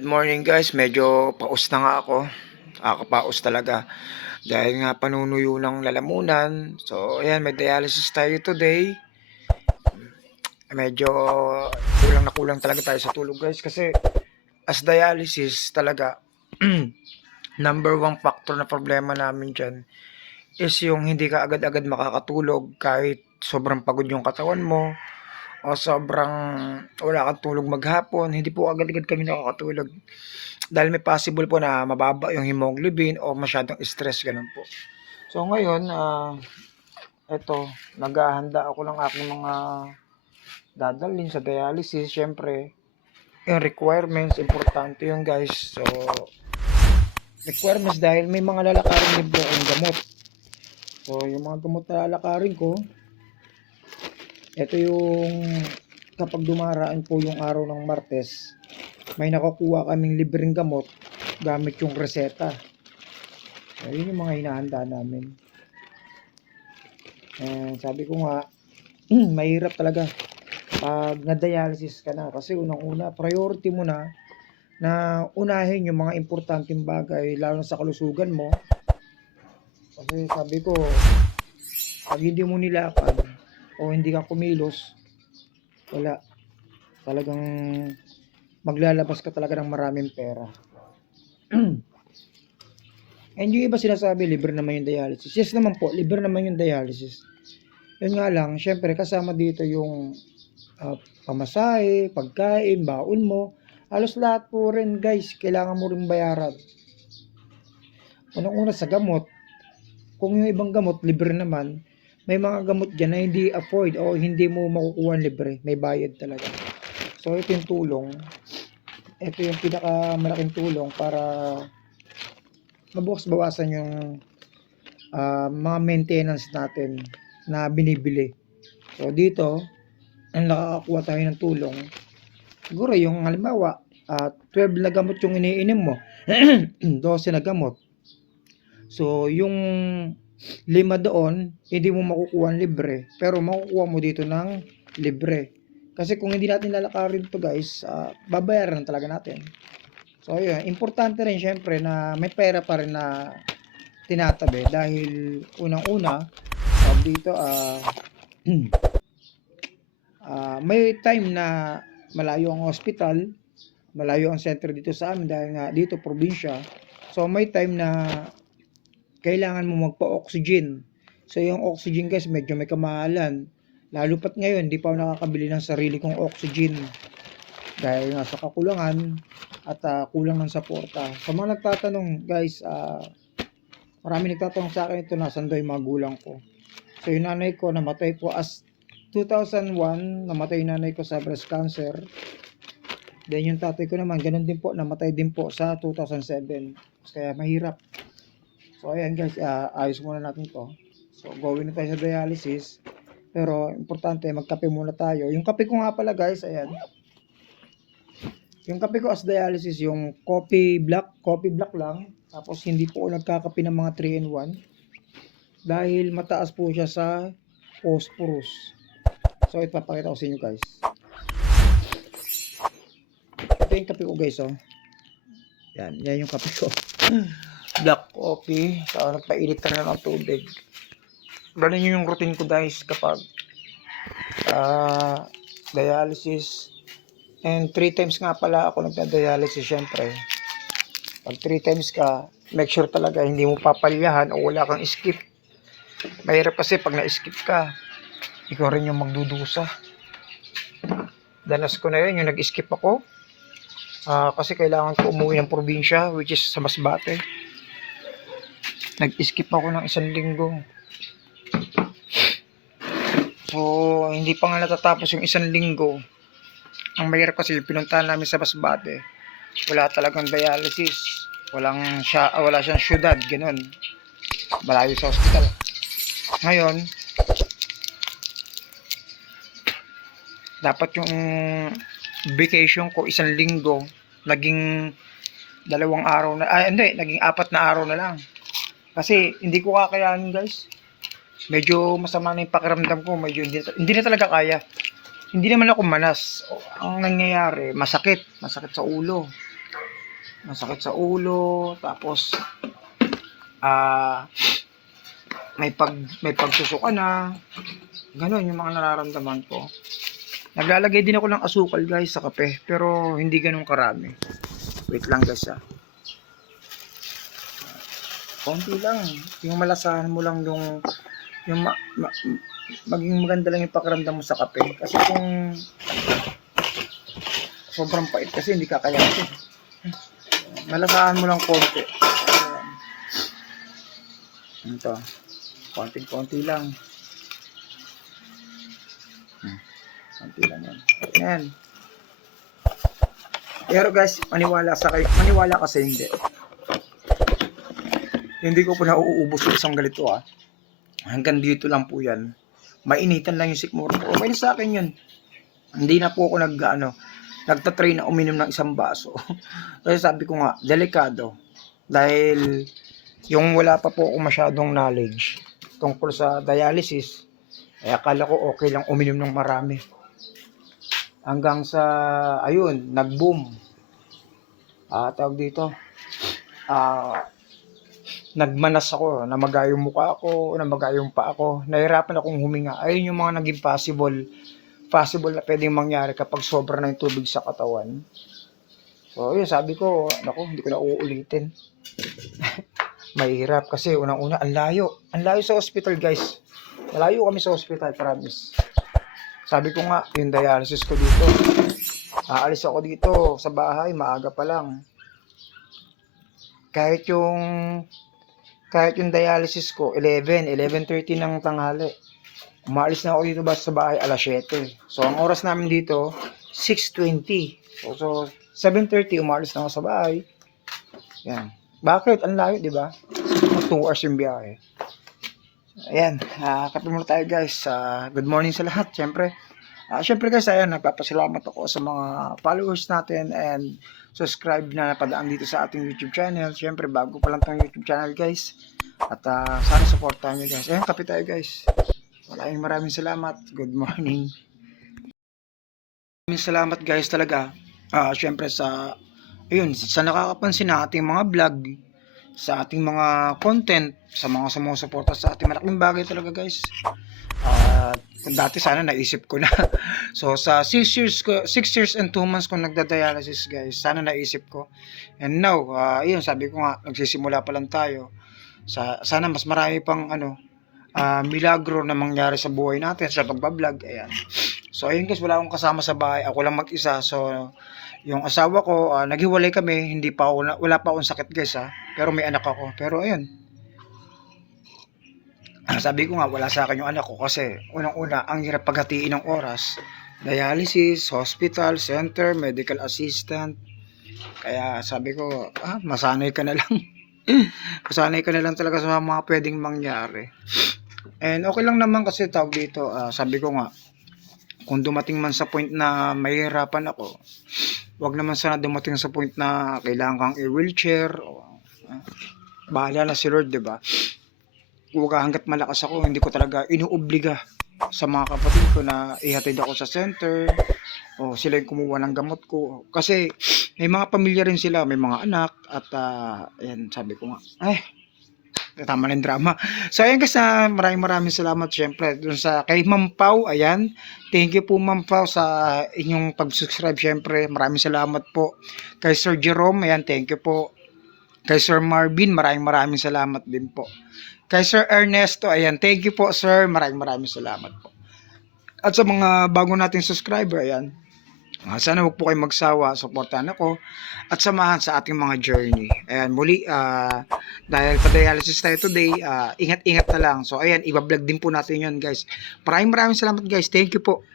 Good morning guys, medyo paus na nga ako. Nakakapaus talaga. Dahil nga panunuyo ng lalamunan. So ayan, may dialysis tayo today. Medyo kulang talaga tayo sa tulog guys. Kasi as dialysis talaga, number one factor na problema namin dyan is yung hindi ka agad-agad makakatulog kahit sobrang pagod yung katawan mo o sobrang wala kang tulog maghapon. Hindi po agad-agad kami nakakatulog dahil may possible po na mababa yung hemoglobin o masyadong stress, ganun po. So ngayon, eto, naghahanda ako ng aking mga dadalhin sa dialysis. Syempre, yung requirements, importante yung guys. So, requirements dahil may mga lalakarin din po akong gamot. So, yung mga gamot na lalakarin ko, ito yung kapag dumaraan po yung araw ng Martes, may nakukuha kaming libreng gamot gamit yung reseta. So, yun yung mga hinahanda namin. Sabi ko nga, mahirap talaga pag na-dialysis ka na. Kasi unang-una, priority mo na unahin yung mga importanteng bagay, lalo sa kalusugan mo. Kasi sabi ko, pag hindi mo nilakad o hindi ka kumilos, wala. Talagang maglalabas ka talaga ng maraming pera. And yung iba sinasabi, libre naman yung dialysis. Yes naman po, libre naman yung dialysis. Yun nga lang, syempre kasama dito yung pamasahe, pagkain, baon mo. Halos lahat po rin guys, kailangan mo rin bayaran. Unang-una sa gamot, kung yung ibang gamot, libre naman, may mga gamot dyan na hindi afford o hindi mo makukuha libre, may bayad talaga. So ito yung tulong. Ito yung pinakamalaking tulong para mabukas-bawasan yung mga maintenance natin na binibili. So dito, ang nakakakuha tayo ng tulong, siguro yung halimbawa, 12 na gamot yung iniinom mo, 12 na gamot. So yung 5 doon, hindi mo makukuha libre, pero makukuha mo dito ng libre. Kasi kung hindi natin lalakarin to guys, babayaran talaga natin. So yun, importante rin syempre na may pera pa rin na tinatabi dahil unang-una, dito may time na malayo ang hospital, malayo ang center dito sa amin dahil nga dito probinsya. So may time na kailangan mo magpa-oxygen. So yung oxygen guys medyo may kamahalan. Lalo pat ngayon hindi pa ako nakakabili ng sarili kong oxygen dahil nga sa kakulangan at kulang ng suporta. Sa mga nagtatanong guys, marami nagtatanong sa akin ito, nasan daw yung magulang ko. So yung nanay ko namatay po as 2001, namatay yung nanay ko sa breast cancer. Then yung tatay ko naman, ganun din po, namatay din po sa 2007. Kaya mahirap. So ayan guys, ayos muna natin to. So gawin na tayo sa dialysis. Pero importante, magkape muna tayo. Yung kape ko nga pala guys, ayan. Yung kape ko as dialysis, yung coffee black lang. Tapos hindi po ako nagkakape ng mga 3-in-1. Dahil mataas po siya sa phosphorus. So ipapakita ko sa inyo guys. Ito yung kape ko guys, oh. Yan yung kape ko. Black coffee. So nagpainit na ng tubig. Ganun yung routine ko guys kapag dialysis. And 3 times nga pala ako nagda-dialysis syempre. Pag 3 times ka, make sure talaga hindi mo papalyahan o wala kang skip. Mahirap kasi pag na-skip ka, ikaw rin yung magdudusa. Danas ko na yun, yung nag-skip ako. Kasi kailangan ko umuwi ng probinsya, which is sa Masbate. Nag-skip ako ng 1 linggo. So, hindi pa nga natatapos yung 1 linggo. Ang mahirap kasi yung pinuntahan namin sa Masbate, wala talagang dialysis. Wala siyang syudad, ganun. Malayo sa hospital. Ngayon, dapat yung vacation ko 1 linggo, naging 2 araw na, naging 4 na araw na lang. Kasi hindi ko kakayanin guys. Medyo masama na yung pakiramdam ko, medyo hindi na talaga kaya. Hindi naman ako manas. Ang nangyayari, masakit sa ulo. masakit sa ulo, tapos may pagsusuka na. Ganon yung mga nararamdaman ko. Naglalagay din ako ng asukal guys sa kape, pero hindi ganun karami. Wait lang guys konti lang. Yung malasahan mo lang yung maging maganda lang yung pakiramdam mo sa kape. Kasi kung sobrang pait kasi hindi kakayanin. Malasahan mo lang konti. Ito. Konti lang. Konti lang yan. Ayan. Pero guys, maniwala kasi hindi. Hindi ko po nauubos yung isang ganito Hanggang dito lang po yan. Mainitan lang yung sikmura ko. Okay na sa akin yun. Hindi na po ako nagtatry na uminom ng isang baso. Kasi sabi ko nga, delikado. Dahil yung wala pa po ako masyadong knowledge tungkol sa dialysis, ay akala ko okay lang uminom ng marami. Hanggang sa, ayun, nag-boom. Tawag dito, nagmanas ako, namaga yung mukha ko, namaga yung paa ko, nahirapan akong huminga. Ayun yung mga naging possible na pwedeng mangyari kapag sobra na yung tubig sa katawan. So, yun, sabi ko, hindi ko na uulitin. Mahirap kasi unang-una, ang layo sa hospital guys. Malayo kami sa hospital, promise. Sabi ko nga, yung dialysis ko dito, aalis ako dito sa bahay, maaga pa lang. Kahit yung dialysis ko, 11:30 ng tanghali. Umaalis na ako dito sa bahay, alas 7. So, ang oras namin dito, 6:20. So 7:30, umaalis na ako sa bahay. Yan. Bakit? Ang layo, di ba? 2 hours yung biyahe. Ayan, kape muna tayo guys. Good morning sa lahat, syempre. Syempre guys, ayan, nagpapasalamat ako sa mga followers natin and subscribe na napadaan dito sa ating YouTube channel. Syempre, bago pa lang tong YouTube channel guys. At sana supportahan nyo guys. Ayan, kape tayo guys. Maraming salamat. Good morning. Maraming salamat guys talaga. Syempre sa nakakapansin na ating mga vlog, sa ating mga content, sa mga sumusuporta sa ating, malaking bagay talaga guys. Dati sana naisip ko na. So sa 6 years and 2 months ko nagda-dialysis guys, sana naisip ko. And now, sabi ko nga, nagsisimula pa lang tayo. Sana mas marami pang milagro na mangyari sa buhay natin sa pagbablog. Ayan. So ayun guys, wala akong kasama sa bahay, ako lang mag-isa. So yung asawa ko, naghiwalay kami, wala pa akong sakit guys pero may anak ako. Pero ayun, sabi ko nga, wala sa akin yung anak ko kasi unang-una, ang hirap paghatiin ng oras. Dialysis, hospital, center, medical assistant. Kaya sabi ko, masanay ka na lang. Masanay ka na lang talaga sa mga pwedeng mangyari. And okay lang naman kasi tawag dito, sabi ko nga, kung dumating man sa point na mahihirapan ako, wag naman sana dumating sa point na kailangan kang i-wheelchair. Bahala na si Lord, diba? Hanggat malakas ako, hindi ko talaga inuobliga sa mga kapatid ko na ihatid ako sa center o sila yung kumuha ng gamot ko. Kasi may mga pamilya rin sila, may mga anak at ayan, sabi ko nga, tama na yung drama. So ayan guys, maraming salamat syempre dun kay Ma'am Pau. Ayan, thank you po Ma'am Pau sa inyong pag-subscribe syempre. Maraming salamat po. Kay Sir Jerome, ayan, thank you po. Kay Sir Marvin, maraming salamat din po. Kay Sir Ernesto, ayan, thank you po sir. Maraming salamat po. At sa mga bago nating subscriber, ayan, sana huwag po kayo magsawa, supportahan ako at samahan sa ating mga journey. Ayan, muli, dahil pa-dialysis tayo today, ingat-ingat na lang. So, ayan, ibablog din po natin yun guys. Maraming salamat guys. Thank you po.